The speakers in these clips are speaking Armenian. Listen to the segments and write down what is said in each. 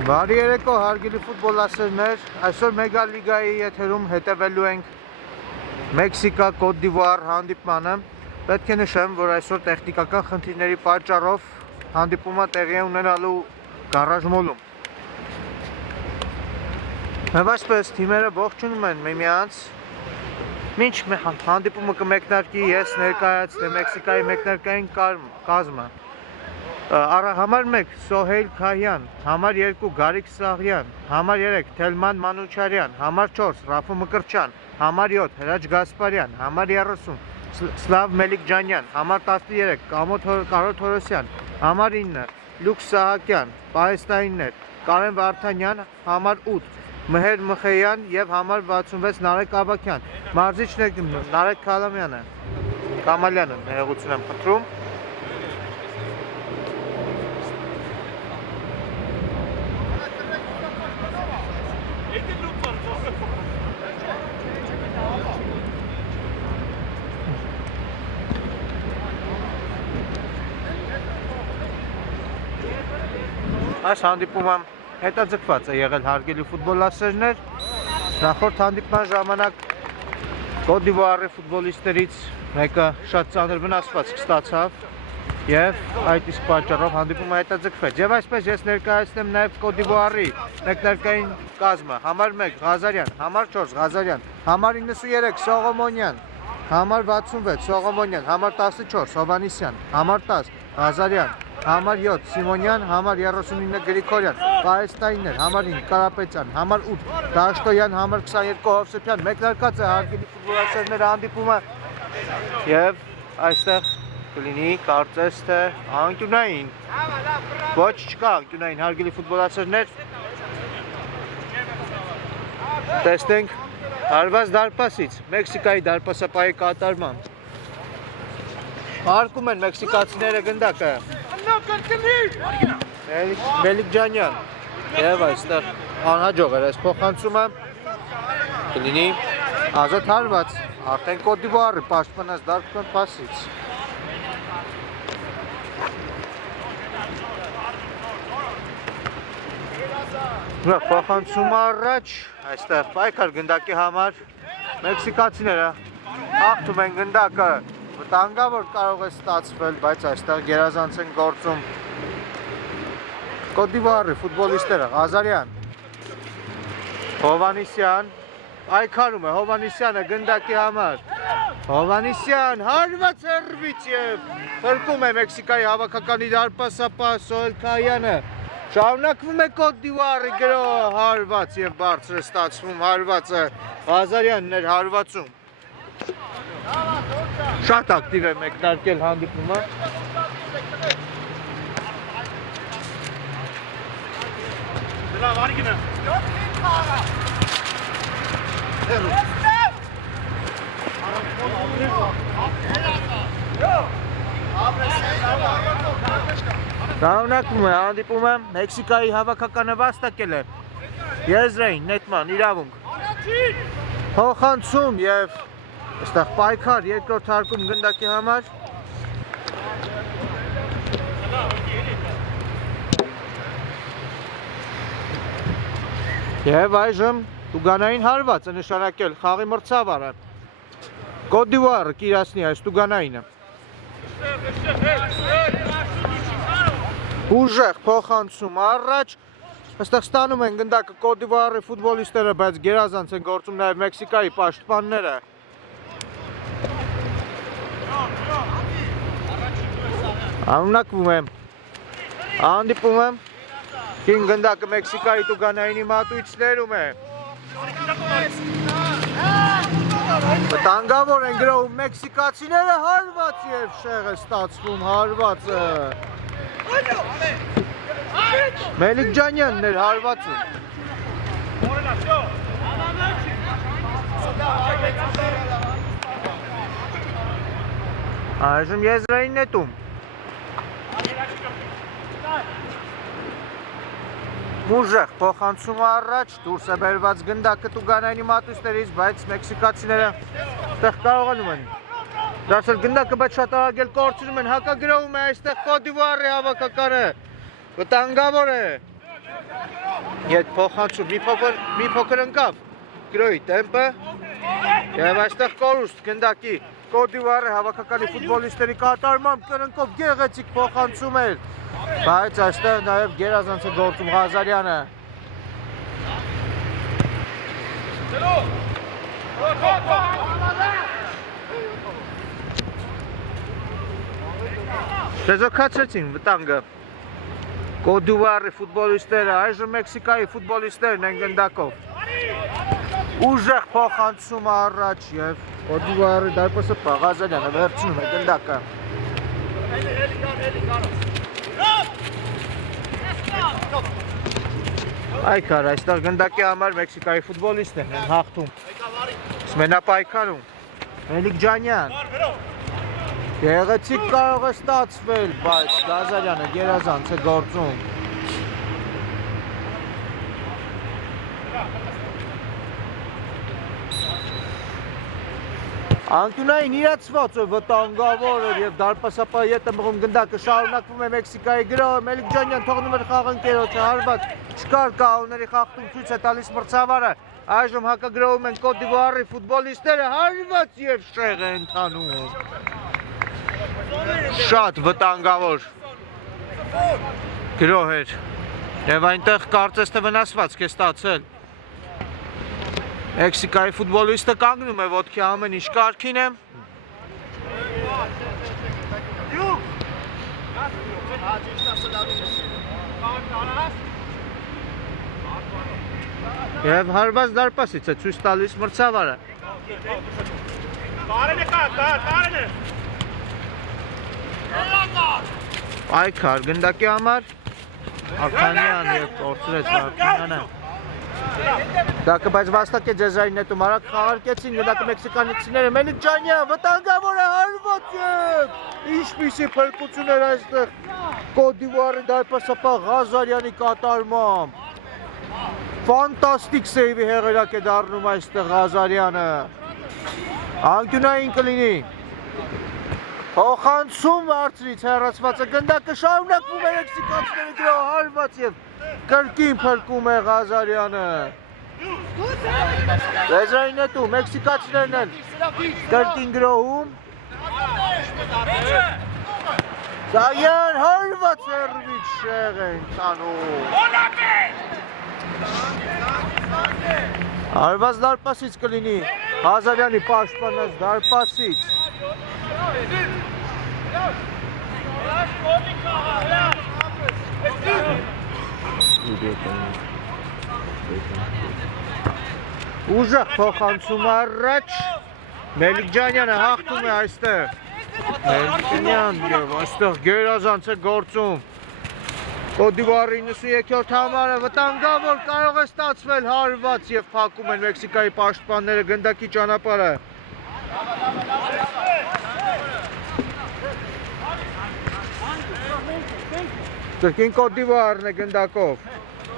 Բարի երեկո հարգելի ֆուտբոլասերներ, այսօր մեգա լիգայի եթերում հետևելու ենք Մեքսիկա Կոտ դ'Իվուար հանդիպմանը։ Պետք է նշեմ, որ այսօր տեխնիկական խնդիրների պատճառով հանդիպումը տեղի է ունենալու գարաժ-մոլում։ Եվ այսպես թիմերը ողջունում են միմյանց։ Մինչ հանդիպումը կմեկնարկի, ես ներկայացնեմ Մեքսիկայի մեկնարկային կազմը։ Համար 1 Սոհեյլ Քահյան, համար 2 Գարիկ Սաղյան, համար 3 Թելման Մանուչարյան, համար 4 Ռաֆա Մկրտչյան, համար 7 Հրաչ Գասպարյան, համար 30 Սլավ Մելիքջանյան, համար 13 Կարո Թորոսյան, համար 9 Լյուքս Սահակյան, պահեստայիններ Կարեն Վարդանյան, համար 8 Մհեր Մխեյան և համար 66 Նարեկ Ավագյան, մարզիչն է Նարեկ Կամալյանը, ներողություն եմ խնդրում։ Այս հանդիպումը հետաձգված է եղել հարգելի ֆուտբոլասերներ։ Նախորդ հանդիպման ժամանակ Կոտ դ'Իվուարի ֆուտբոլիստներից մեկը շատ ծանր վնասված ստացավ և այդ իսկ պատճառով հանդիպումը հետաձգվեց։ Եվ այսպես ես ներկայացնեմ նաև Կոտ դ'Իվուարի մեկնարկային կազմը։ Համար 1 Ղազարյան, համար 4 Ղազարյան, համար 93 Սողոմոնյան, համար 66 Սողոմոնյան, համար 14 Հովհաննիսյան, համար 10 Ղազարյան, համար 7 Սիմոնյան, համար 39 Գրիգորյան, պահեստայիններ, համար 9 Կարապետյան, համար 8 Դաշտոյան, համար 22 Հովսեփյան։ Մեկնարկած է հարգելի ֆուտբոլասերներ հանդիպումը և այստեղ կլինի կարծես թե անկյունային, ոչ չկա անկյունային հարգելի ֆուտբոլասերներ։ Տեսնենք հարված դարպասից, Մեքսիկայի դարպասապահի կատարմամբ։ Հարկում են մեքսիկացիները գնդակը։ Մելիքջանյան և այստեղ անհաջող էր այս փոխանցումը, կլինի Ազատ հարված, արդեն Կոտ դ'Իվուարի պաշտպանած դարպասից։ Փոխանցումը առաջ, այստեղ պայքար գնդակի համար մեքսիկացիները հաղթում են գնդակը, վտանգավոր կարող է ստացվել, բայց այստեղ գերազանց են գործում Կոտ դ'Իվուարի ֆուտբոլիստները։ Ղազարյան, Հովհաննիսյան, պայքարում է Հովհաննիսյանը գնդակի համար, Հովհաննիսյան հարված հեռվից և փրկում է Մեքսիկայի հավաքականի դարպասապահ Սոհեյլ Քահյանը։ Շարունակվում է Կոտ դ'Իվուարի գրոհը, հարված և բարձր է ստացվում հարվածը, Ղազարյանն էր հարվածում։ Շատ ակտիվ է մեկնարկել հանդիպումը։ Շարունակվում է հանդիպումը, Մեքսիկայի հավաքականը վաստակել է եզրային նետման իրավունք։ Փոխանցում և այստեղ պայքար երկրորդ հարկում գնդակի համար։ Եվ այժմ տուգանային հարված է նշանակել խաղի մրցավարը։ Կոտ դ'Իվուարը կիրացնի այս տուգանայինը։ Ուժեղ փոխանցում առաջ, այստեղ ստանում են գնդակը Կոտ դ'Իվուարի ֆուտբոլիստները, բայց գերազանց են գործում նաև Մեքսիկայի պաշտպանները։ Շարունակվում է հանդիպումը, կին գնդակը Մեքսիկայի տուգանայինի մատույցներում է։ Վտանգավոր են գրոհում մեքսիկացիները, հարված և շեղ է ստացվում հարվածը։ Մելիքջանյանն էր հարվածում։ Այժմ եզրային նետում։ Ուժեղ փոխանցումը առաջ, դուրս է բերված գնդակը տուգանայինի մատույցներից, բայց մեքսիկացիները այստեղ կարողանում են դարձել գնդակը, բայց շատ արագ էլ կորցնում են, հակագրոհում է այստեղ Կոտ դ'Իվուարի հավաքականը, վտանգավոր է, Ետ փոխանցում մի փոքր ընկավ գրոյի տեմպը և այստեղ կորուստ գնդակի Կոտ դ'Իվուարի հավաքականի ֆուտբոլիստների կատարմամբ կրնկով գեղեցիկ փոխանցում էր, բայց այստեղ նաև գերազանց է գործում Ղազարյանը։ Շեզոքացրեցին վտանգը Կոտ դ'Իվուարի ֆուտբոլիստները, այժմ Մեքսիկայի ֆուտբոլիստներն են գնդակով։ Ուժեղ փոխանցում առաջ և Կոտ դ'Իվուարի դարպասը Ղազարյանը վերցնում է գնդակը։ Այքար, այստեղ գնդակի համար Մեքսիկայի ֆուտբոլիստներն են հաղթում։ Սմենապայքարում Մելիքջանյան Գեղեցիկ կարող է ստացվել, բայց Ղազարյանը գերազանց է գործում։ Անկյունային իրացված է վտանգավոր էր և դարպասապահ ետը մղում գնդակը շարունակվում է Մեքսիկայի գրոհը, Մելիքջանյան թողնում էր խաղընկերոջը, հարված չկար կահուների խախտում ցույց է տալիս մրցավարը, այժմ հակագրոհում են Կոտ դ'Իվուարի ֆուտբոլիստները, հարված և շեղ է ընթանում։ Շատ վտանգավոր գրոհ էր և այնտեղ կարծես թե վնասվածք է ստացել։ Մեքսիկայի ֆուտբոլիստը կանգնում է ոտքի ամեն ինչ կարգին է։ Եվ հարված դարպասից է ցույց տալիս մրցավարը։ Այքար գնդակի համար Արքանյան և կորցրեց Արքանյանը։ Դակը բայց վաստակ է ձեզային նետում, արագ խաղարկեցին գնդակը մեքսիկանիցիները, Մելիքջանյան վտանգավոր է հարված և ինչպիսի փրկություն էր այստեղ Կոտ դ'Իվուարի դարպասապահ Ղազարյանի կատարմամբ։ Ֆանտաստիկ սեյվի հեղերակ է դառնում այստեղ Ղազարյանը։ Անկյունային կլինի։ Փոխանցում արծրից հեռացվածը գնդակը շարունակվում է մեքսիկանցիների գրոհը հարված և կրկին փրկում է Ղազարյանը։ Ձեզային նետում մեքսիկացիներն են կրկին գրոհում։ Զայան հարված հեռվից շեղ է ընթանում։ Հարված դարպասից կլինի Ղազարյանի պաշտպանած դարպասից։ Ուժեղ փոխանցում առաջ Մելիքջանյանը հաղթում է այստեղ։ Մելիքջանյան և այստեղ գերազանց է գործում։ Կոտ դ'Իվուարի 93-րդ համարը վտանգավոր կարող է ստացվել հարված և փակում են Մեքսիկայի պաշտպանները գնդակի ճանապարհը։ Կրկին Կոտ դ'Իվուարն է գնդակով։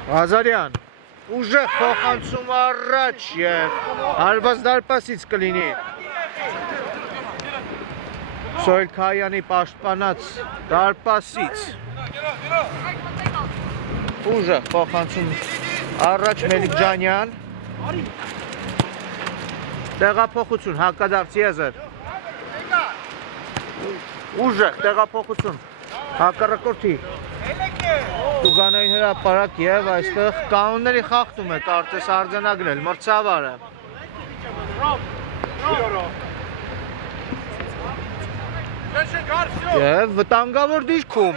Ղազարյան ուժեղ փոխանցում առաջ և հարված դարպասից կլինի։ Սոյլ Քայանի պաշտպանած դարպասից։ Ուժեղ փոխանցում առաջ Մելիքջանյան։ Տեղափոխություն հակադարձ Եզեր։ Ուժեղ տեղափոխություն հակառակորդի Տուգանային հրապարակ և այստեղ կանոնների խախտում է կարծես արձանագրել մրցավարը։ Եվ վտանգավոր դիրքում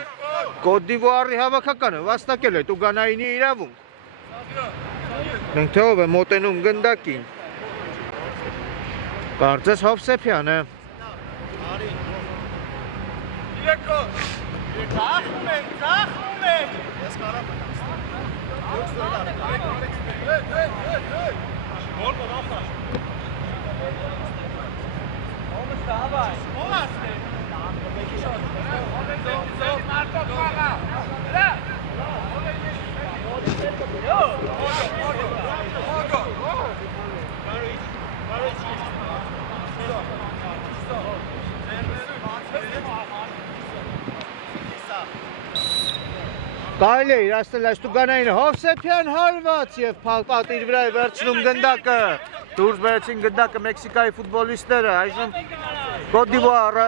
Կոտ դ'Իվուարի հավաքականը վաստակել է Տուգանայինի իրավունք։ Մենք թե ով է մոտենում գնդակին։ Կարծես Հովսեփյանը։ Կարելի է իրացնել այս տուգանային Հովսեփյան հարված և պատի իր վրա է վերցնում գնդակը։ Դուրս բերեցին գնդակը Մեքսիկայի ֆուտբոլիստները, այժմ Կոտ դ'Իվուարը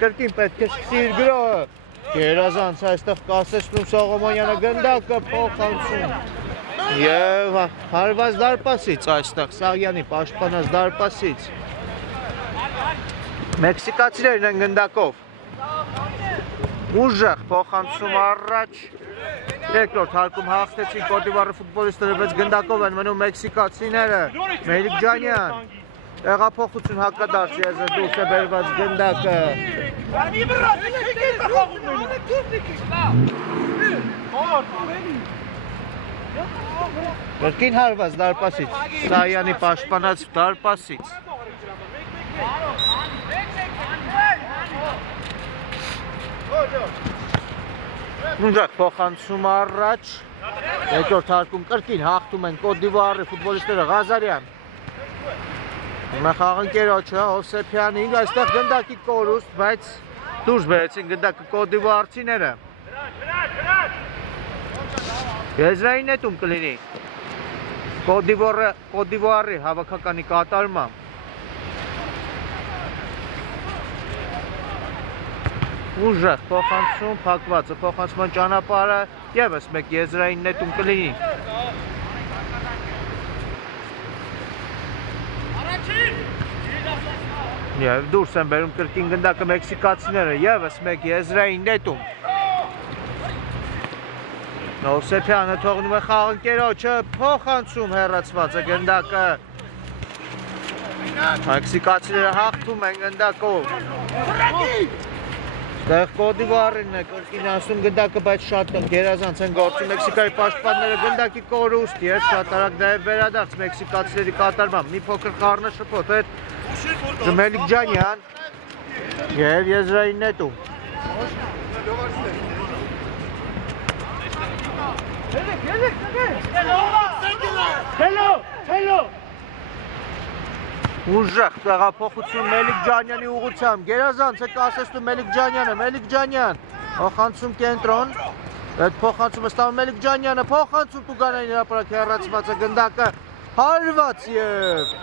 կրկին պետք է սկսի իր գրոհը։ Գերազանց այստեղ կասեցնում Սողոմոնյանը գնդակը փոխանցում։ Եվ հարված դարպասից այստեղ Սաղյանի պաշտպանած դարպասից։ Մեքսիկացիներն են գնդակով։ Ուժեղ փոխանցում առաջ։ Երկրորդ հարկում հաղթեցին Կոտ դ'Իվուարի ֆուտբոլիստները, բայց գնդակով են մնում մեքսիկացիները։ Մելիքջանյան տեղափոխություն հակադարձ եզր դուրս է բերված գնդակը։ Կրկին հարված դարպասից, Սայանի պաշտպանած դարպասից։ Ուժեղ փոխանցում առաջ, երկրորդ հարկում կրկին հաղթում են Կոտ դ'Իվուարի ֆուտբոլիստները Ղազարյան։ Հիմա խաղընկերոջը Հովսեփյանին այստեղ գնդակի կորուստ, բայց դուրս բերեցին գնդակը Կոտ դ'Իվուարցիները։ Եզրային նետում կլինի Կոտ դ'Իվուարի հավաքականի կատարմամբ։ Ուժեղ փոխանցում, փակված է փոխանցման ճանապարհը, ևս մեկ եզրային նետում կլինի։ Եվ դուրս են բերում կրկին գնդակը մեքսիկացիները, ևս մեկ եզրային նետում։ Հովսեփյանը թողնում է խաղընկերոջը, փոխանցում հեռացված է գնդակը։ Մեքսիկացիները հաղթում են գնդակով։ Դեղ Կոտ դ'Իվուարին է կրկին ասում գնդակը, բայց շատ գերազանց են գործում Մեքսիկայի պաշտպանները գնդակի կորուստ և շատ արագ նաև վերադարձ մեքսիկացիների կատարմամբ։ Մի փոքր խառնաշփոթ էր Մելիքջանյան և եզրային նետում։ Ուժեղ տեղափոխություն Մելիքջանյանի ուղղությամբ, գերազանց է կասեցնում Մելիքջանյանը, Մելիքջանյան փոխանցում կենտրոն, այդ փոխանցումը ստանում Մելիքջանյանը, փոխանցում տուգանային հրապարակ հեռացված է գնդակը, հարված և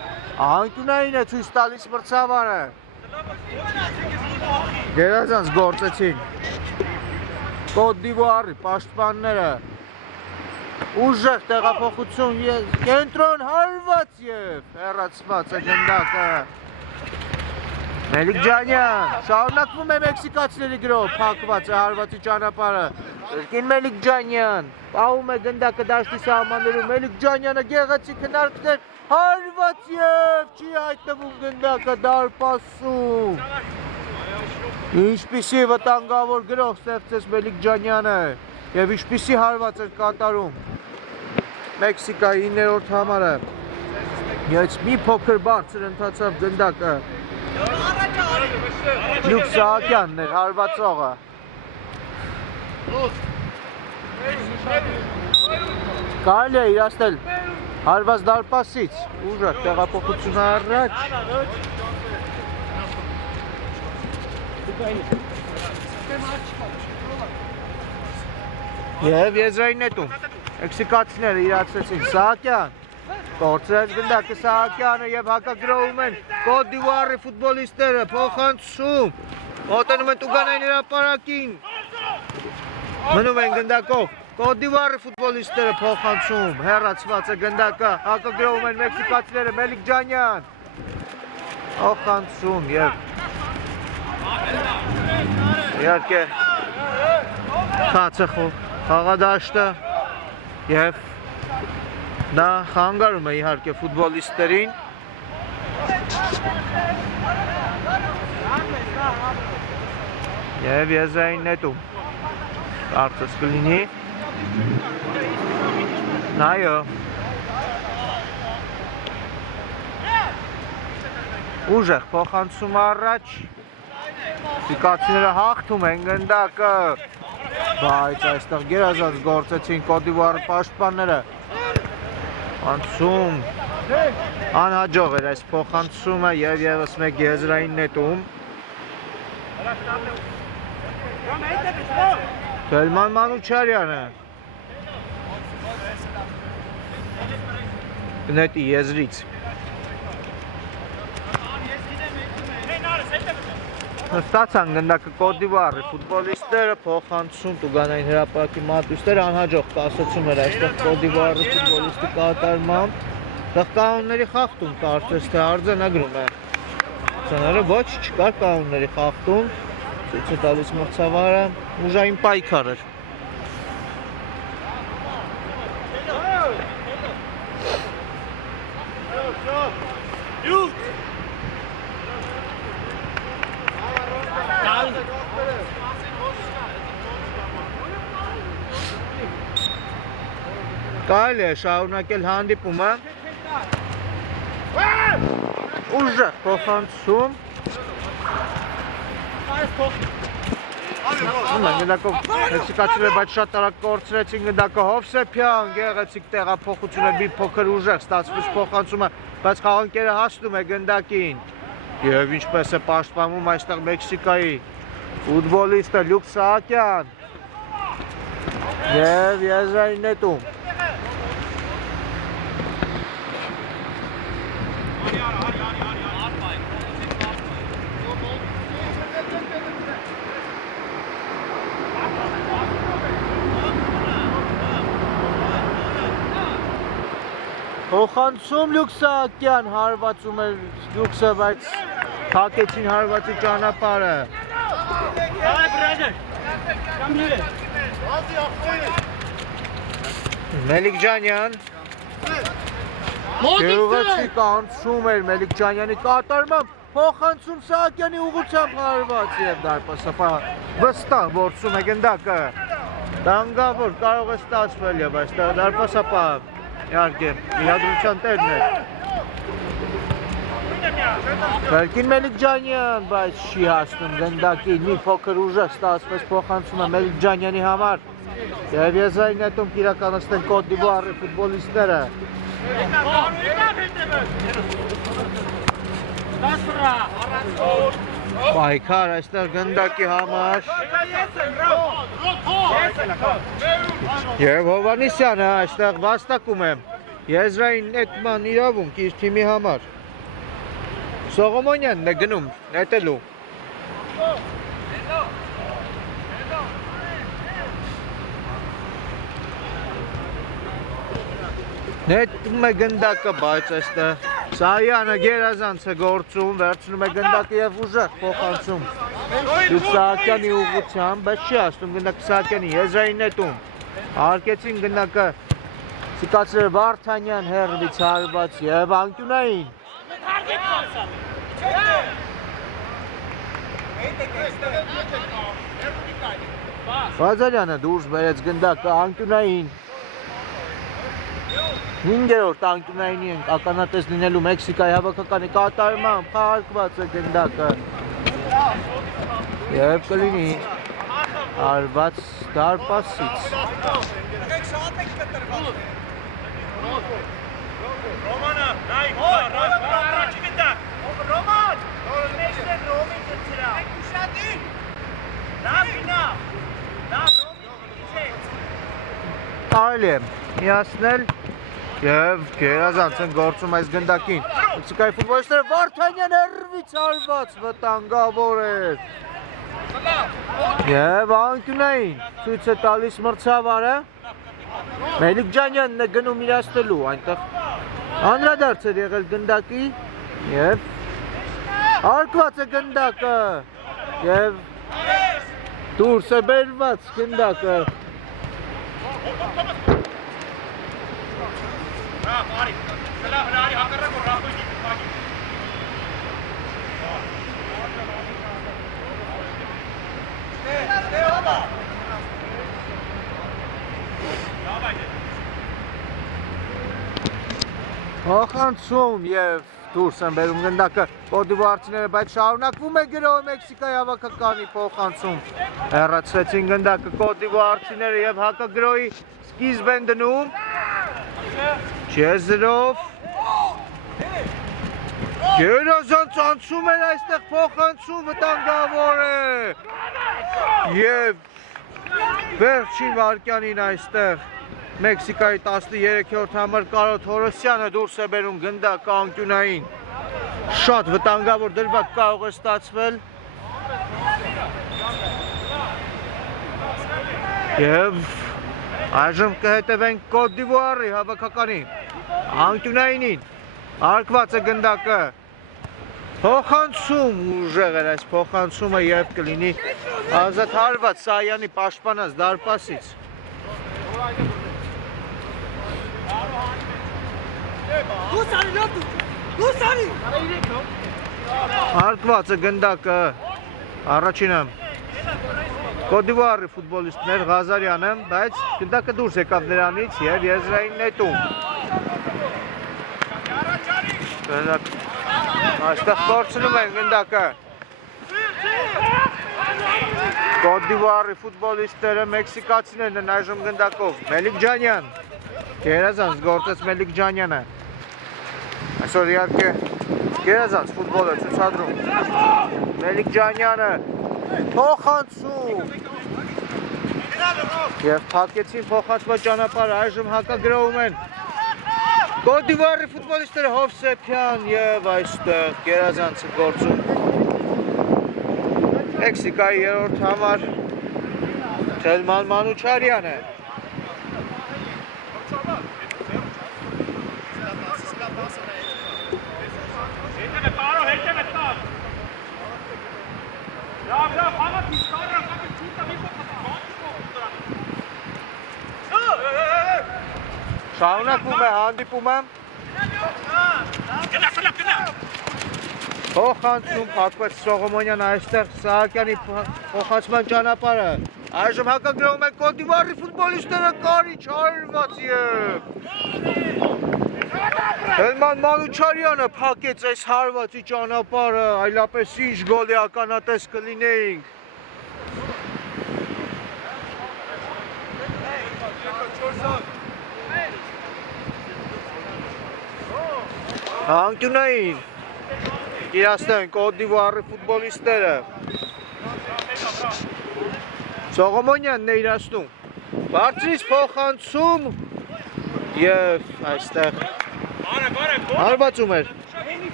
անկյունային է ցույց տալիս մրցավարը։ Գերազանց գործեցին Կոտ դ'Իվուարի պաշտպանները։ Ուժեղ տեղափոխություն կենտրոն հարված և հեռացված է գնդակը։ Մելիքջանյան շարունակվում է մեքսիկացիների գրոհ, փակված է հարվածի ճանապարհը։ Կրկին Մելիքջանյան պահում է գնդակը դաշտի սահմաններում, Մելիքջանյանը գեղեցիկ հնարքներ, հարված և չի հայտնվում գնդակը դարպասում։ Ինչպիսի վտանգավոր գրոհ ստեղծեց Մելիքջանյանը և ինչպիսի հարված էր կատարում Մեքսիկայի 9-րդ համարը։ Ես մի փոքր բարձր ընթացավ գնդակը։ Լյուկ Սահակյանն էր հարվածողը։ Կարելի է իրացնել հարված դարպասից, ուժեղ տեղափոխություն առաջ։ Եվ եզրային նետում մեքսիկացիները իրացրեցին Սահակյան, կորցրեց գնդակը Սահակյանը և հակագրոհում են Կոտ դ'Իվուարի ֆուտբոլիստները, փոխանցում, մոտենում են տուգանային հրապարակին, մնում են գնդակով, Կոտ դ'Իվուարի ֆուտբոլիստները փոխանցում, հեռացված է գնդակը, հակագրոհում են մեքսիկացիները, Մելիքջանյան, փոխանցում և իհարկե խացը խաղադաշտը և դա խանգարում է իհարկե ֆուտբոլիստերին։ Եվ եզրային նետում կարծես կլինի։ Այո։ Ուժեղ փոխանցում առաջ։ Մեքսիկացիները հաղթում են գնդակը, բայց այստեղ գերազանց գործեցին Կոտ դ'Իվուարի պաշտպանները։ Փոխանցում անհաջող էր այս փոխանցումը և ևս մեկ եզրային նետում։ Թելման Մանուչարյանը գնետի եզրից Ստացան գնդակը Կոտ դ'Իվուարի ֆուտբոլիստները փոխանցում Տուգանային հրապարակի մատույցները անհաջող կասեցում էր այստեղ Կոտ դ'Իվուարի ֆուտբոլիստի կատարմամբ Դեղ կանոնների խախտում կարծես թե արձանագրում է Ծները ոչ չկար կանոնների խախտում Ցույց է տալիս մրցավարը ուժային պայքար էր Կարելի է շարունակել հանդիպումը ուժեղ փոխանցում Գնդակով մեքսիկացիները բայց շատ արագ կորցրեցին գնդակը Հովսեփյան գեղեցիկ տեղափոխություն է մի փոքր ուժեղ ստացվեց փոխանցումը բայց խաղանկերը հասնում է գնդակին Եվ ինչպես է պաշտպանում այստեղ Մեքսիկայի ֆուտբոլիստը Լյուկ Սահակյան Եվ եզրային նետում Փոխանցում Լյուկ Սահակյան հարվածում է Լյուկսը, բայց հակեցին հարվածի ճանապարհը։ Մելիքջանյան Գեղեցիկ անցում էր Մելիքջանյանի կատարմամբ փոխանցում Սահակյանի ուղղությամբ հարված եւ դարպասապահ վստահ որսում է գնդակը։ Դանգավոր կարող է ստացվել եւ այստեղ դարպասապահ Իհարկե, իրադրության տերն է Կրկին Մելիքջանյան, բայց չի հասնում գնդակին մի փոքր ուժեղ ստացվեց փոխանցումը Մելիքջանյանի համար Եվ եզրային նետում կիրականացնեն Կոտ դ'Իվուարի ֆուտբոլիստները Պայքար այստեղ գնդակի համար Եվ Հովանիսյանը այստեղ վաստակում է եզրային նետման իրավունք իր թիմի համար Սողոմոնյանն է գնում նետելու Նետում է գնդակը, բայց այստեղ Սահյանը գերազանց է գործում, վերցնում է գնդակը և ուժեղ փոխանցում Լյուկ Սահակյանի ուղղությամբ, բայց չի հասնում գնդակը Սահակյանի եզրային նետում Հարկեցին գնդակը Սիկացրեր Վարդանյան հեռվից հարված և անկյունային Վազարյանը դուրս բերեց գնդակը անկյունային 5-րդ անկյունայինի ենք ականատես լինելու Մեքսիկայի հավաքականի կատարմամբ փառկված է գնդակը և կլինի արված դարպասից Ռոմանը, նայ, առաջի գնդակ Ռոման, մեջտեղ Ռոմին գծիրա Նա Ռոմին գիչեց Կարելի է միացնել Եվ գերազանց են գործում այս գնդակին Մեքսիկայի ֆուտբոլիստները Վարդանյան հեռվից հարված վտանգավոր էր Եվ անկյունային ցույց է տալիս մրցավարը Մելիքջանյանն է գնում իրացնելու այնտեղ անդրադարձ էր եղել գնդակի Եվ հարկված է գնդակը Եվ դուրս է բերված գնդակը Արի, հրարի հակառակ որ ռախույթի պակի Փոխանցում և դուրս են բերում գնդակը Կոտ դ'Իվուարցիները, բայց շարունակվում է գրոհը Մեքսիկայի հավաքականի փոխանցում Հեռացրեցին գնդակը Կոտ դ'Իվուարցիները և հակագրոհի սկիզբ են դնում Չեզրով Գերազանց անցում են այստեղ փոխանցում վտանգավոր է Եվ Վերջին վարկյանին այստեղ Մեքսիկայի 13-րդ համար Կարո Թորոսյանը դուրս է բերում գնդակ անկյունային։ Շատ վտանգավոր դրվագ կարող է ստացվել։ Եվ այժմ կհետևենք Կոտ դ'Իվուարի հավաքականին, անկյունայինին, արկված է գնդակը, փոխանցում ուժեղ էր այս փոխանցումը և կլինի ազատ հարված Սայանի պաշտպանած դարպասից։ Արկված է գնդակը, առաջինը Կոտ դ'Իվուարի ֆուտբոլիստներ Ղազարյանը, բայց գնդակը դուրս եկավ նրանից և եզրային նետում։ Այստեղ կորցնում են գնդակը։ Կոտ դ'Իվուարի ֆուտբոլիստները մեքսիկացիներն են այժմ գնդակով։ Մելիքջանյան, գերազանց գործեց Մելիքջանյանը։ Այսօր իհարկե գերազանց ֆուտբոլ է ցուցադրում։ Մելիքջանյանը փոխանցում և փակեցին փոխանցման ճանապարհը, այժմ հակագրավում են Կոտ դ'Իվուարի ֆուտբոլիստները Հովսեփյան և այստեղ գերազանցը գործում Մեքսիկայի 3-րդ համար Թելման Մանուչարյանը։ Շարունակվում է հանդիպումը։ Փոխանցում փակվեց Սողոմոնյան այստեղ Սահակյանի փոխանցման ճանապարհը։ Այժմ հակագրավում են Կոտ դ'Իվուարի ֆուտբոլիստները կարիչ հարված և Թելման Մանուչարյանը փակեց այս հարվածի ճանապարհը, այլապես ինչ գոլի ականատես կլինեինք։ Անկյունային իրացնեն Կոտ դ'Իվուարի ֆուտբոլիստները։ Սողոմոնյանն է իրացնում։ Բարձրից փոխանցում և այստեղ հարվածում էր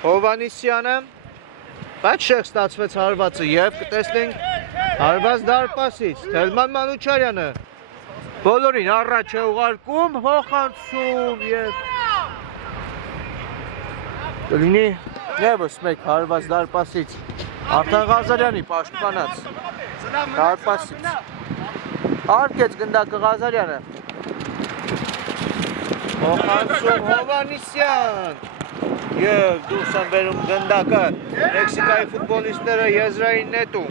Հովանիսյանը, բայց շեղ ստացվեց հարվածը և կտեսնենք հարված դարպասից Թելման Մանուչարյանը բոլորին առաջ է ուղարկում, փոխանցում և կլինի ևս մեկ հարված դարպասից Արտան Ղազարյանի պաշտպանած դարպասից արկեց գնդակը Ղազարյանը փոխանցում Հովանիսյան և դուրս են բերում գնդակը Մեքսիկայի ֆուտբոլիստները եզրային նետում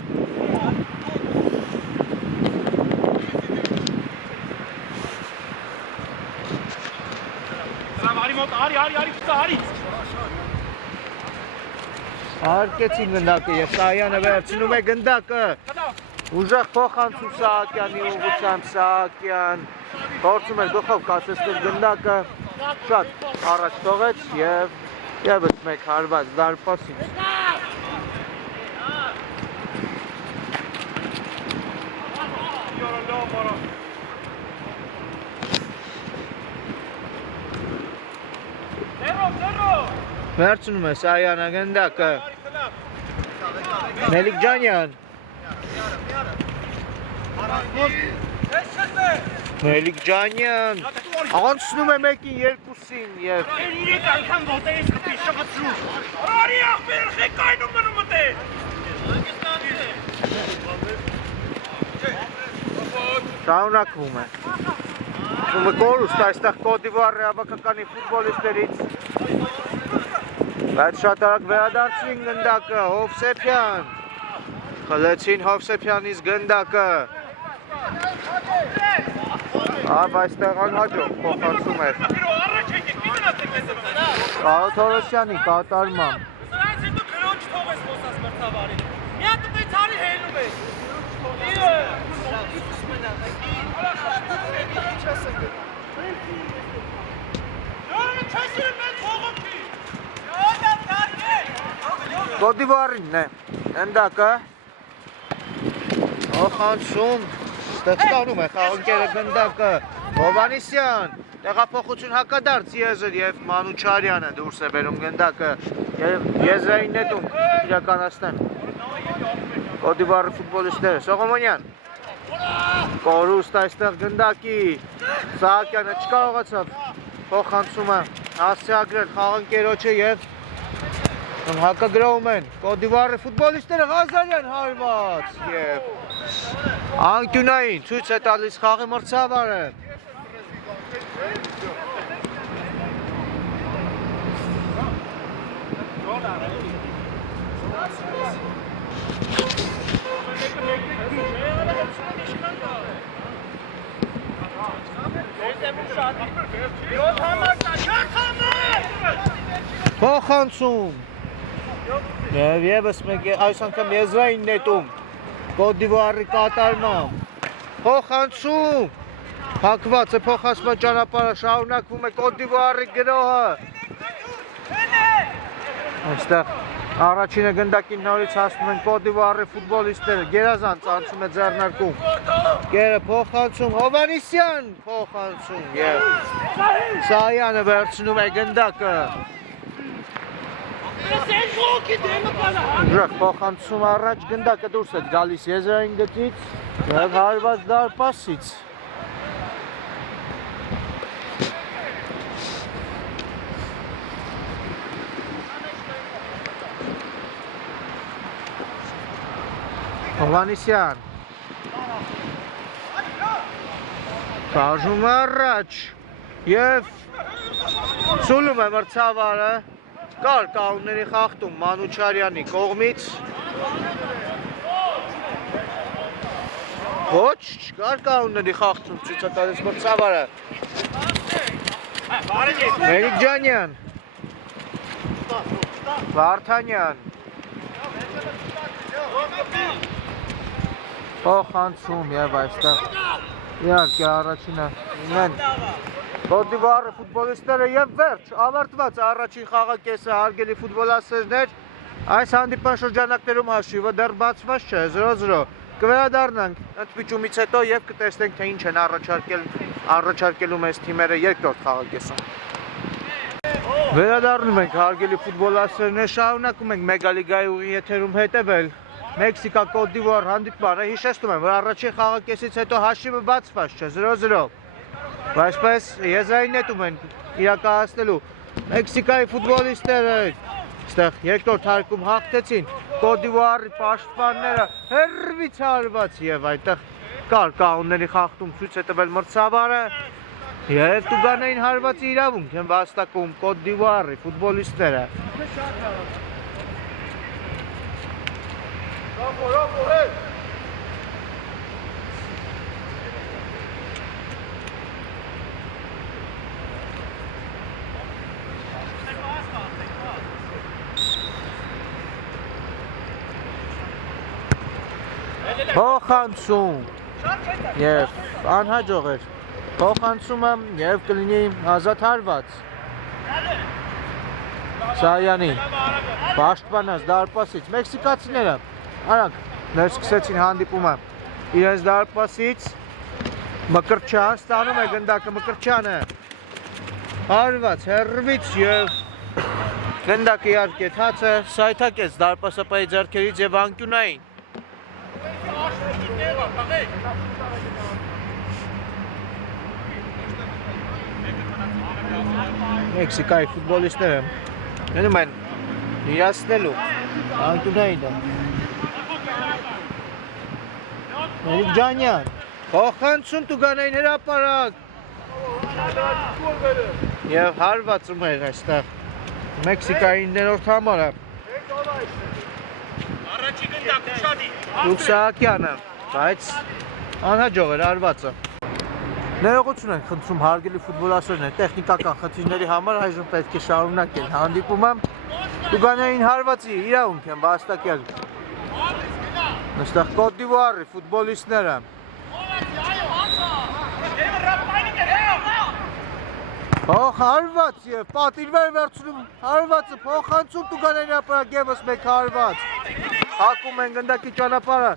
Արկեցին գնդակը և Սահյանը վերցնում է գնդակը ուժեղ փոխանցում Սահակյանի ուղղությամբ Սահակյան փորձում էր գլխով կասեցնել գնդակը շատ առաջ թողեց և ևս մեկ հարված դարպասից վերցնում է Սահյանը գնդակը Մելիքջանյան Մելիքջանյան անցնում է մեկին երկուսին և շարունակվում է կորուստ այստեղ Կոտ դ'Իվուարի հավաքականի ֆուտբոլիստներից բայց շատ արագ վերադարձին գնդակը Հովսեփյան խլեցին Հովսեփյանից գնդակը այստեղ անհաջող փոխանցում էր Կարո Թորոսյանի կատարմամբ Կոտ դ'Իվուարինն է գնդակը Փոխանցում ստեղծանում է խաղանկերը գնդակը Հովանեսյան տեղափոխություն հակադարձ Եզր եւ Մանուչարյանը դուրս է բերում գնդակը եւ Եզրային նետում իրականացնեն Կոդիվարի ֆուտբոլիստները Սողոմոնյան Կորուստ այստեղ գնդակի Սահակյանը չկարողացավ փոխանցումը հասցեագրել խաղանկերոջը եւ հակագրաում են Կոդիվարի ֆուտբոլիստները Ղազարյան հարված եւ անկյունային ցույց է տալիս խաղի մրցավարը Փոխանցում եւ եւս մեկ այս անգամ եզրային նետում Կոդիվարի կատարմամբ փոխանցում Հակված է փոխանցման ճանապարհը շարունակվում է Կոդիվարի գրոհը Այստեղ առաջինը գնդակին նորից հասնում են Կոդիվարի ֆուտբոլիստները Գերազանց անցում է ձեռնարկում Գերը փոխանցում Հովանեսյան փոխանցում եւ Սահյանը վերցնում է գնդակը Ուժեղ փոխանցում առաջ գնդակը դուրս է գալիս եզրային գծից եւ հարված դարպասից Հովանեսյան Քաշում առաջ եւ ցուլում է մրցավարը կար կանոնների խախտում Մանուչարյանի կողմից Ոչ չկար կանոնների խախտում ցույց է տալիս մրցավարը Մելիքջանյան Վարդանյան Փոխանցում եւ այստեղ իհարկե առաջինը ունեն Կոդիվարի ֆուտբոլիստները եւ վերջ ավարտված առաջին խաղակեսը հարգելի ֆուտբոլասերներ այս հանդիպան շրջանակներում հաշիվը դեռ բացված չէ 0-0 կվերադառնանք ընդմիջումից հետո եւ կտեսնենք թե ինչ են առաջարկելու մեզ թիմերը երկրորդ խաղակեսում Վերադառնում ենք հարգելի ֆուտբոլասերներ շարունակում ենք մեգալիգայի ուղի եթերում հետևել Մեքսիկա Կոդիվար հանդիպանը հիշեցնում եմ որ առաջին խաղակեսից հետո հաշիվը բացված չէ 0-0 Այսպես եզրային նետում են իրականացնելու Մեքսիկայի ֆուտբոլիստները այստեղ երկրորդ հարկում հաղթեցին Կոդիվարի պաշտպանները հեռվից հարված եւ այդտեղ կար կանոնների խախտում ցույց է տվել մրցավարը եւ տուգանային հարվածի իրավունք են վաստակում Կոդիվարի ֆուտբոլիստները Փոխանցում եւ անհաջող էր փոխանցումը եւ կլինի ազատ հարված Սահյանի պաշտպանած դարպասից մեքսիկացիները Արանք ներսկսեցին հանդիպումը իրենց դարպասից Մկրտչյան ստանում է գնդակը Մկրտչյանը հարված հեռվից եւ գնդակը իհարկե թացը սայթակեց դարպասապահի ձեռքերից եւ անկյունային Մեքսիկայի ֆուտբոլիստները գնում են իրացնելու անկյունայինը Մելիքջանյան փոխանցում տուգանային հրապարակ եւ հարվածում էր այստեղ Մեքսիկայի 9-րդ համարը Առաջի գնդակ ուշադի Սահակյանը բայց անհաջող էր հարվածը Ներողություն ենք խնդրում հարգելի ֆուտբոլասերներ տեխնիկական խնդիրների համար այժմ պետք է շարունակել հանդիպումը տուգանային հարվածի իրավունք են վաստակել Այստեղ Կոդիվարի ֆուտբոլիստները հարված եւ պատիրվեր վերցնում հարվածը փոխանցում տուգանային հրապարակ եւս մեկ հարված հակում են գնդակի ճանապարհը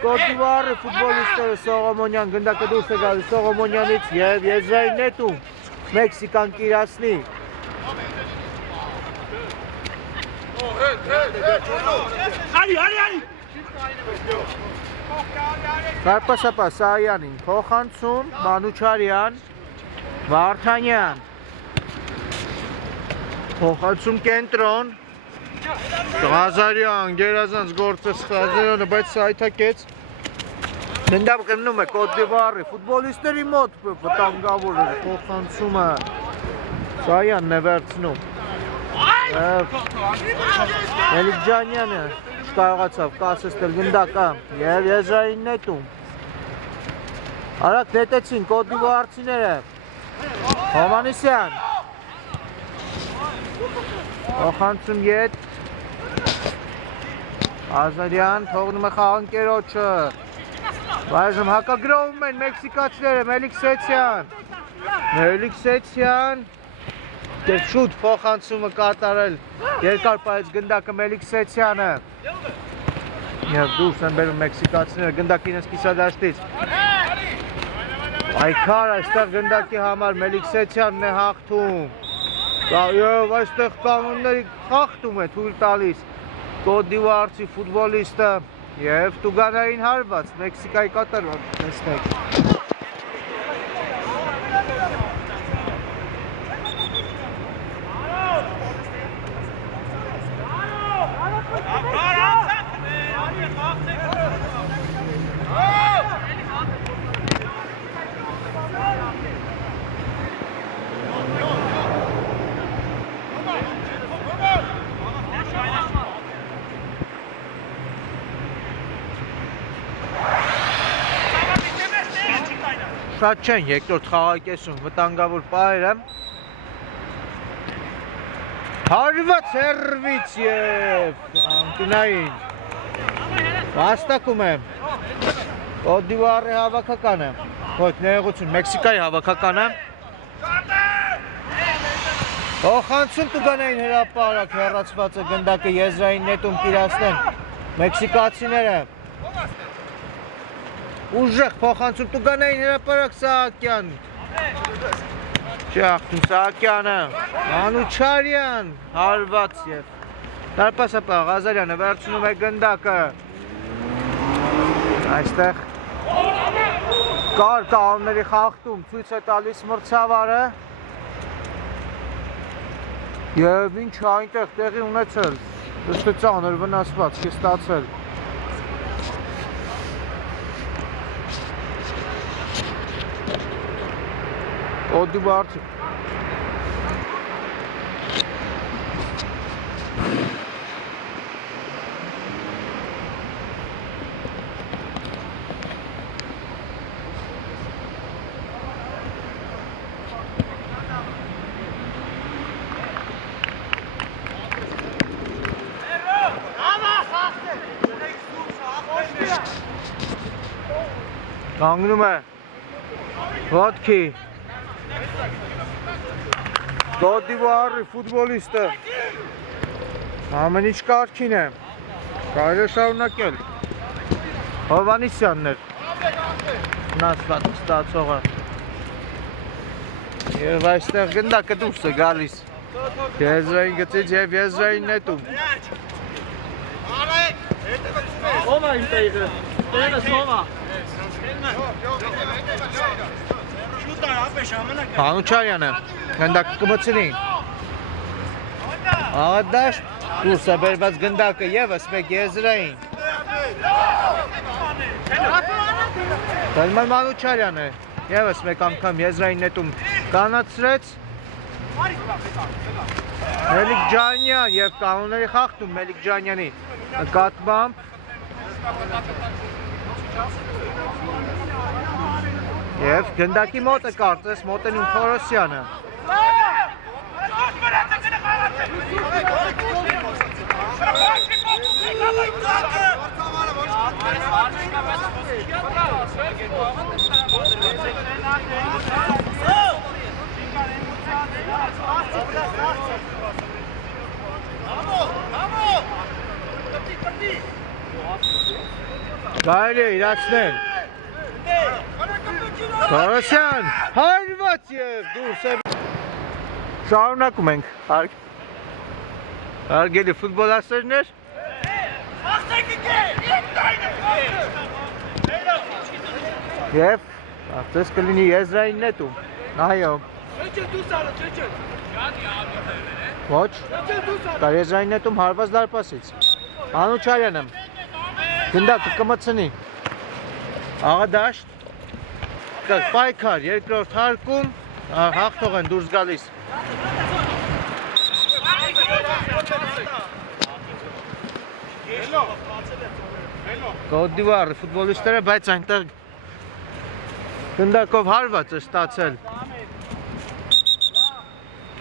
Կոտ դիվարի ֆուտբոլիստները Սողոմոնյան գնդակը դուրս է գալիս Սողոմոնյանից եւ եզրային նետում Մեքսիկան կիրացնի Կարպասապա Սահյանին փոխանցում Մանուչարյան Վարդանյան փոխանցում կենտրոն Ղազարյան գերազանց գործը Ղազարյանը բայց սայթակեց Ննդապ գնում է Կոտ դիվարի ֆուտբոլիստների մոտ վտանգավոր է փոխանցումը Սահյանն է վերցնում Մելիքջանյանը չկարողացավ կասեցնել գնդակը եւ եզրային նետում Արագ նետեցին Կոտ դիվարցիները Հովանեսյան Փոխանցում ետ Ղազարյան թողնում է խաղընկերոջը Այժմ հակագրովում են մեքսիկացիները Մելիքսեցյան Շուտ փոխանցումը կատարել երկար պայից գնդակը Մելիքսեցյանը Եվ դուրս են բերում մեքսիկացիները գնդակի ինձ կիսադաշտից Այքար այստեղ գնդակի համար Մելիքսեցյանն է հաղթում Եվ այստեղ կանոնների խախտում է թույլ տալիս Կոտ դիվարցի ֆուտբոլիստը Եվ տուգանային հարված Մեքսիկայի կատարված տեսնեք Շատ չեն երկրորդ խաղակեսում վտանգավոր պահերը Հարված հերվից և անկունային Վաստակում է Կոտ դիվարի հավաքականը Հոյտ ներողություն Մեքսիկայի հավաքականը Փոխանցում տուգանային հրապարակ հեռացված է գնդակը եզրային նետում կիրացնեն Մեքսիկացիները Ուժեղ փոխանցում տուգանային հրապարակ Սահակյան Չախտում Սահակյանը Մանուչարյան հարված և Տարպասապա Ղազարյանը վերցնում է գնդակը Այստեղ կար կանոնների խախտում ցույց է տալիս մրցավարը Եվ ինչ այնտեղ տեղի ունեցել Դստը ծանր վնասված չի ստացել Կոտ դիվարցի Կանգնում է Ոտքի Կոտ դիվարի ֆուտբոլիստը Ամեն ինչ կարգին է Կարելի է շարունակել Հովանեսյանն էր Վնասված ստացողը Եվ այստեղ գնդակը դուրս է գալիս Եզրային գծից և եզրային նետում Ով է իմ տեղը, տեղս ով է Մանուչարյանը գնդակը կմցնի Աղադաշտ դուրս է բերված գնդակը ևս մեկ եզրային Դալման Մանուչարյանը ևս մեկ անգամ եզրային նետում կանացրեց Մելիքջանյան և կանոնների խախտում Մելիքջանյանի նկատմամբ Եվ գնդակի մոտ է կարծես մոտենում Թորոսյանը Կարելի է իրացնել։ Թորոսյան, հարված և դուրս է։ Շարունակում ենք հարգելի ֆուտբոլասերներ։ Եվ ասես կլինի եզրային նետում։ Այո։ Ոչ։ Դա եզրային նետում հարված դարպասից։ Անուչարյանը գնդակը կմցնի։ Աղադաշտ պայքար երկրորդ հարկում հաղթող են դուրս գալիս։ Կոտ դիվարի ֆուտբոլիստները, բայց այնտեղ գնդակով հարված է ստացել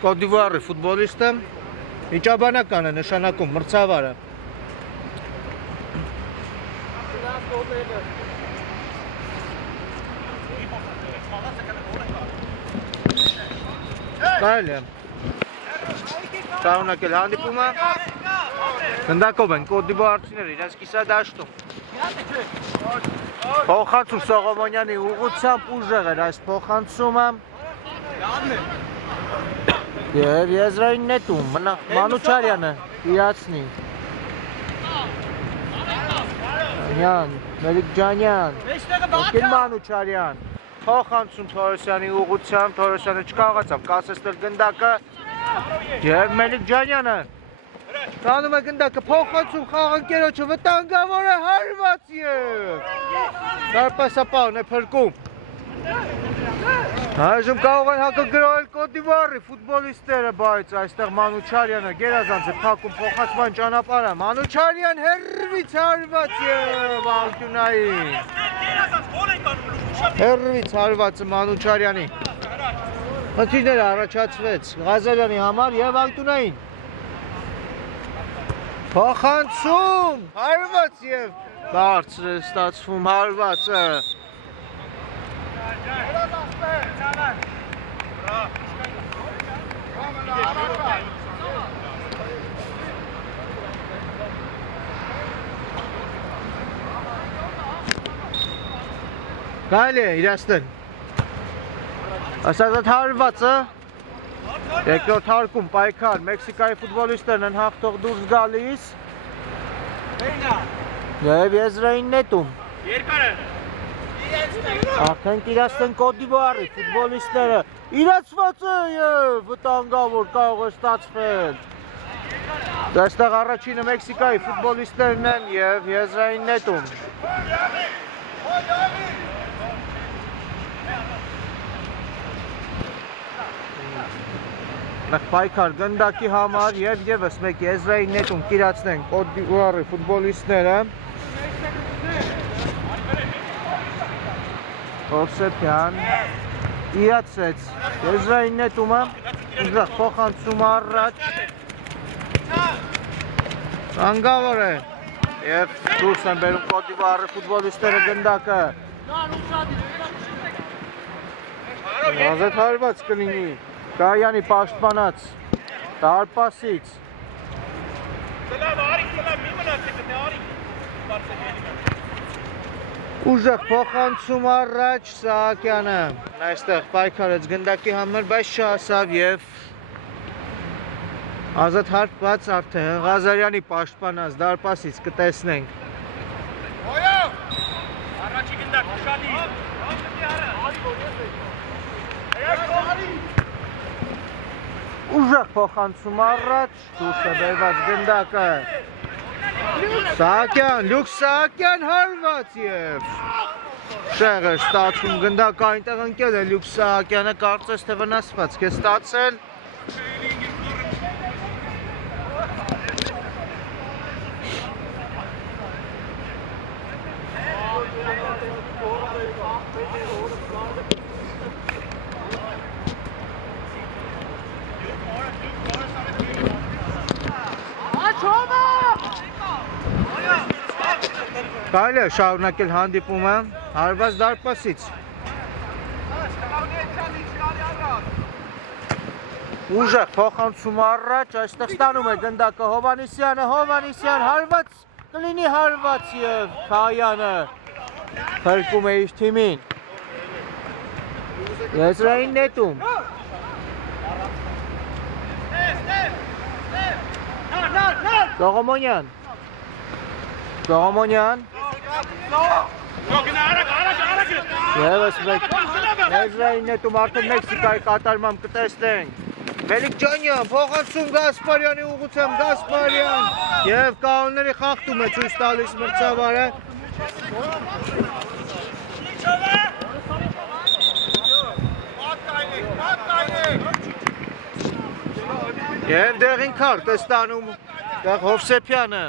Կոտ դիվարի ֆուտբոլիստը, միջաբանական է նշանակում մրցավարը։ Կարելի է շարունակել հանդիպումը, գնդակով են Կոտ դիվարցիները իրենց կիսադաշտում։ Փոխանցում Սողոմոնյանի ուղղությամբ ուժեղ էր այս փոխանցումը և եզրային նետում Մանուչարյանը իրացնի։ Մելիքջանյան, ոգին Մանուչարյան, փոխանցում Թորոսյանի ուղղությամբ, Թորոսյանը չկարողացավ կասեցնել գնդակը և Մելիքջանյանը տանում է գնդակը, փոխանցում խաղընկերոջը, վտանգավոր է հարված և դարպասապահն է փրկում։ Այժմ կարող են հակագրոհել Կոտ դիվարի ֆուտբոլիստները, բայց այստեղ Մանուչարյանը գերազանց է փակում փոխանցման ճանապարհը։ Մանուչարյան հեռվից հարված և անկյունային։ Հեռվից հարվածը Մանուչարյանի։ Խնդիրները առաջացվեց Ղազարյանի համար և անկյունային։ Փոխանցում հարված և բարձր է ստացվում հարվածը։ Կարելի է իրացնել։ Ասած այդ հարվածը երկրորդ հարկում պայքար Մեքսիկայի ֆուտբոլիստներն են հաղթող դուրս գալիս և եզրային նետում արդեն իրացնեն Կոտ դիվարի ֆուտբոլիստները իրացված է և վտանգավոր կարող է ստացվել։ Այստեղ առաջինը Մեքսիկայի ֆուտբոլիստներն են և եզրային նետում։ Պայքար գնդակի համար և ևս մեկ եզրային նետում կիրացնեն Կոտ դիվարի ֆուտբոլիստները։ Հովսեփյան իրացեց եզրային նետումը, ուժեղ փոխանցում առաջ, վտանգավոր է և դուրս են բերում Կոտ դիվարի ֆուտբոլիստները գնդակը։ Ազատ հարված կլինի Կայանի պաշտպանած դարպասից։ Ուժեղ փոխանցում առաջ Սահակյանը այստեղ պայքարեց գնդակի համար, բայց չհասավ և ազատ հարված արդեն Ղազարյանի պաշտպանած դարպասից կտեսնենք։ Առաջի գնդակ, ուշադիր։ Ուժեղ փոխանցում առաջ, դուրս է բերված գնդակը։ Սահակյան, Լյուք Սահակյան հարված և շեղ է ստացվում գնդակը այնտեղ ընկել է Լյուք Սահակյանը, կարծես թե վնասված է ստացել։ Կարելի է շարունակել հանդիպումը հարված դարպասից։ Ուժեղ փոխանցում առաջ, այստեղ ստանում է գնդակը Հովհաննիսյանը, Հովհաննիսյան հարված կլինի հարված եւ Քայանը փրկում է իր թիմին։ Եզրային նետում։ Սողոմոնյան։ Եվս մեկ Եզրային նետում արդեն Մեքսիկայի կատարմամբ կտեսնենք։ Մելիքջանյան, փոխանցում Գասպարյանի ուղղությամբ Գասպարյան եւ կանոնների խախտում է ցույց տալիս մրցավարը։ Եվ դեղին քարտ է ստանում Հովսեփյանը։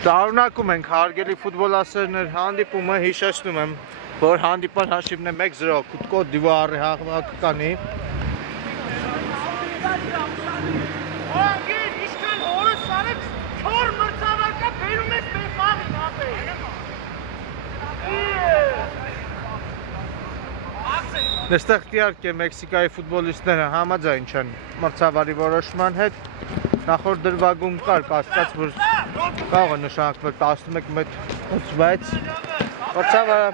Շարունակում ենք հարգելի ֆուտբոլասերներ հանդիպումը, հիշեցնում եմ, որ հանդիպան հաշիվն է 1-0 Կոտ դիվուարի հավաքականի։ Նստեղ իհարկե Մեքսիկայի ֆուտբոլիստները համաձայն չեն մրցավարի որոշման հետ։ Նախորդ դրվագում կար կասկած, որ կարող է նշանակվել 11 մետր, բայց մրցավարը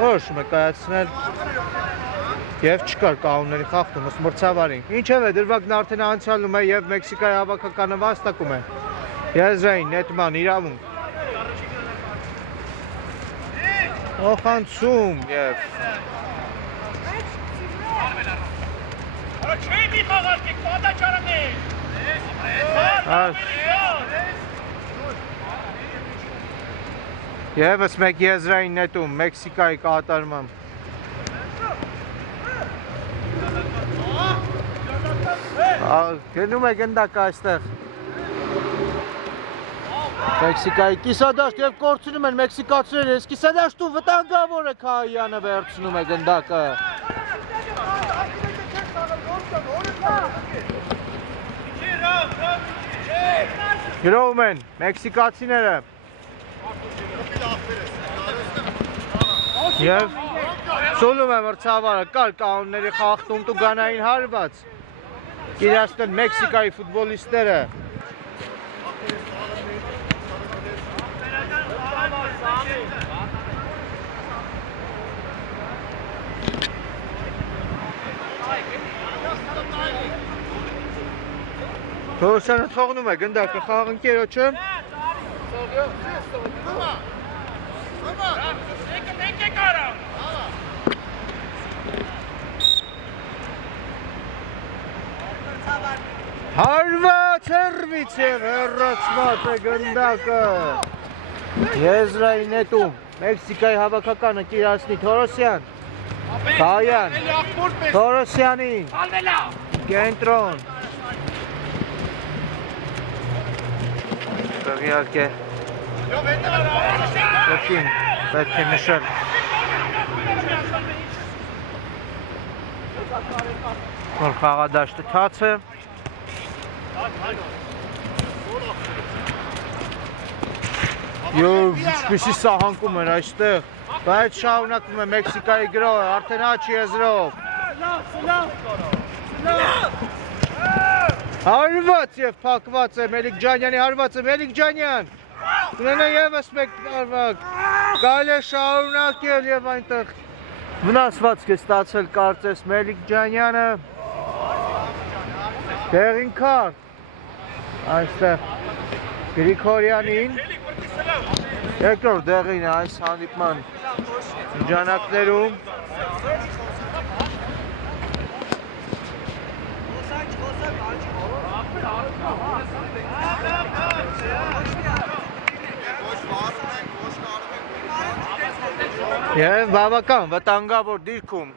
որոշում է կայացնել եւ չկար կանոնների խախտում ըստ մրցավարին։ Ինչևէ դրվագն արդեն անցյալում է եւ Մեքսիկայի հավաքականը վաստակում է եզրային նետման իրավունք։ Փոխանցում եւ Եվս մեկ եզրային նետում Մեքսիկայի կատարմամբ։ Գնում է գնդակը այստեղ Մեքսիկայի կիսադաշտ եւ կորցնում են մեքսիկացիները, իսկ կիսադաշտում վտանգավոր է Քայանը վերցնում է գնդակը։ Գրովում են մեքսիկացիները և սուլում է մրցավարը, կար կանոնների խախտում տուգանային հարված կիրացնել Մեքսիկայի ֆուտբոլիստները։ Թորոսյանը թողնում է գնդակը խաղընկերոջը։ Հարված հեռվից և հեռացված է գնդակը։ Եզրային նետում Մեքսիկայի հավաքականը կիրացնի Թորոսյան, Քայան, Թորոսյանին, կենտրոն։ Իհարկե Ոտին պետք է նշել որ խաղադաշտը թաց է և ինչպիսի սահանկում էր այստեղ, բայց շարունակվում է Մեքսիկայի գրոհը, արդեն աչ եզրով հարված և փակված է Մելիքջանյանի հարվածը, Մելիքջանյան ունենա ևս մեկ հարվակ, գալ է շարունակել և այնտեղ վնասվածք է ստացել կարծես Մելիքջանյանը, դեղին քարտ այստեղ Գրիգորյանին, երկրորդ դեղին է այս հանդիպման շրջանակներում։ Եվ բավական վտանգավոր դիրքում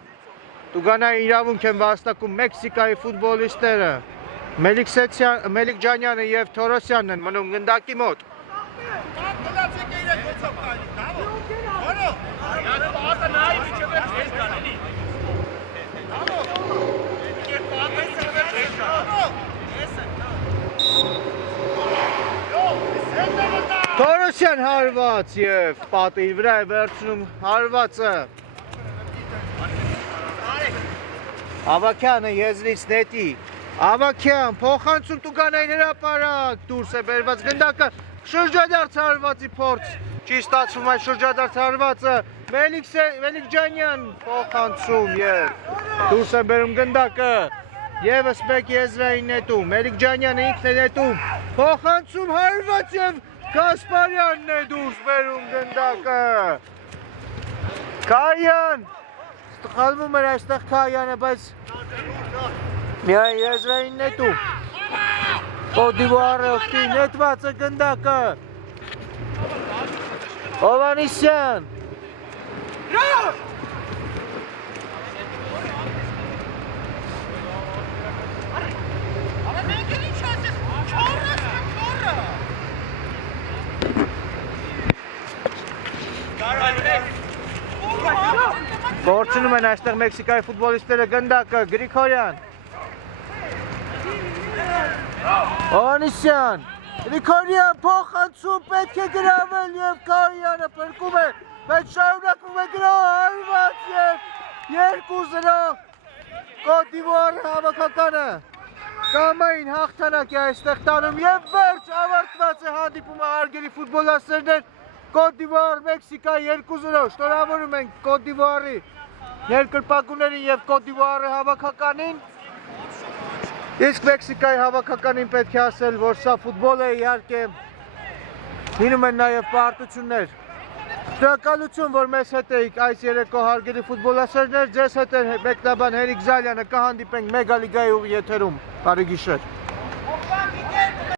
տուգանային իրավունք են վաստակում Մեքսիկայի ֆուտբոլիստները։ Մելիքջանյանը և Թորոսյանն են մնում գնդակի մոտ։ Թորոսյան հարված և պատի վրա է վերցնում հարվածը Ավակյանը եզրից նետի Ավակյան փոխանցում տուգանային հրապարակ դուրս է բերված գնդակը շրջադարձ հարվածի փորձ չի ստացվում այդ շրջադարձ հարվածը Մելիքջանյան փոխանցում և դուրս է բերում գնդակը Եվս մեկ եզրային նետում Մելիքջանյանը ինքն է նետում փոխանցում հարված և Կասպարյանն է դուրս բերում գնդակը Կայան Խալվում էր այստեղ Կայանը, բայց միայն եզրային նետում Կոդիվուարը ուղտի նետված է գնդակը Հովանիսյան Կորցնում են այստեղ Մեքսիկայի ֆուտբոլիստները գնդակը Գրիգորյան Հովանիսյան Գրիգորյան փոխանցում պետք է գրավել և Կայանը փրկում է բայց շարունակվում է գրավել հարված և 2-0 Կոդիվուարը հավաքականը կամային հաղթանակ է այստեղ տանում և վերջ ավարտված է հանդիպումը հարգելի ֆուտբոլասերներ Կոդիվուար Մեքսիկայի 2-0 շնորհավորում ենք Կոդիվուարի ներկրպագուներին և Կոդիվուարի հավաքականին Իսկ Մեքսիկայի հավաքականին պետք է ասել, որ սա ֆուտբոլ է իհարկե լինում են նաև պարտություններ Շնորհակալություն, որ մեզ հետ էիք այս երեկո հարգելի ֆուտբոլասերներ, ձեզ հետ է մեկնաբան Հերիկ Զալյանը կհանդիպենք մեգալիգայի ուղի եթերում, բարի գիշեր